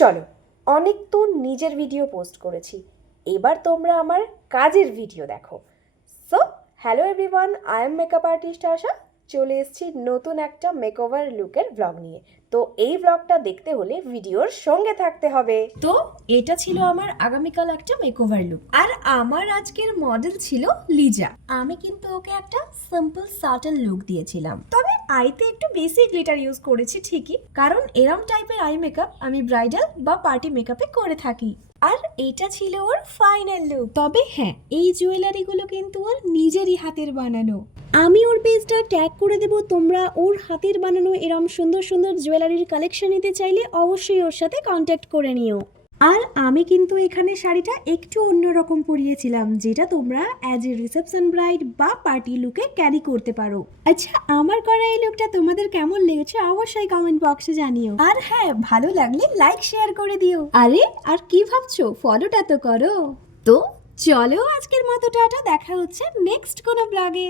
চলো, অনেক তো নিজের ভিডিও পোস্ট করেছি, এবার তোমরা আমার কাজের ভিডিও দেখো। So hello everyone, I am makeup artist Asha. চলে এসেছি নতুন একটা মেকওভার লুকের ব্লগ নিয়ে। তো এই ব্লগটা দেখতে হলে ভিডিওর সঙ্গে থাকতে হবে। তো এটা ছিল আমার আগামীকাল একটা মেকওভার লুক, আর আমার আজকের মডেল ছিল লিজা। আমি কিন্তু ওকে একটা সিম্পল সাটল লুক দিয়েছিলাম, তবে আইতে একটু বেশি গ্লিটার ইউজ করেছি ঠিকই, কারণ এরম টাইপের আই মেকআপ আমি ব্রাইডাল বা পার্টি মেকআপে করে থাকি। আর এটা ছিল ওর ফাইনাল লুক। তবে হ্যাঁ, এই জুয়েলারিগুলো কিন্তু ওর নিজেরই হাতের বানানো। আমি ওর পেজটা ট্যাগ করে দেব, তোমরা ওর হাতের বানানো এরম সুন্দর সুন্দর জুয়েলারির কালেকশন নিতে চাইলে অবশ্যই ওর সাথে কন্ট্যাক্ট করে নিও। আর আমি কিন্তু এখানে শাড়িটা একটু অন্যরকম পরিয়েছিলাম, যেটা তোমরা অ্যাজ এ রিসেপশন ব্রাইড বা পার্টি লুকে ক্যারি করতে পারো। আচ্ছা, আমার করা এই লুকটা তোমাদের কেমন লেগেছে অবশ্যই কমেন্ট বক্সে জানিও। আর হ্যাঁ, ভালো লাগলে লাইক শেয়ার করে দিও। আরে আর কি ভাবছো, ফলোটা তো করো। তো চলো, আজকের মতো টাটা, দেখা হচ্ছে নেক্সট কোনো ব্লগে।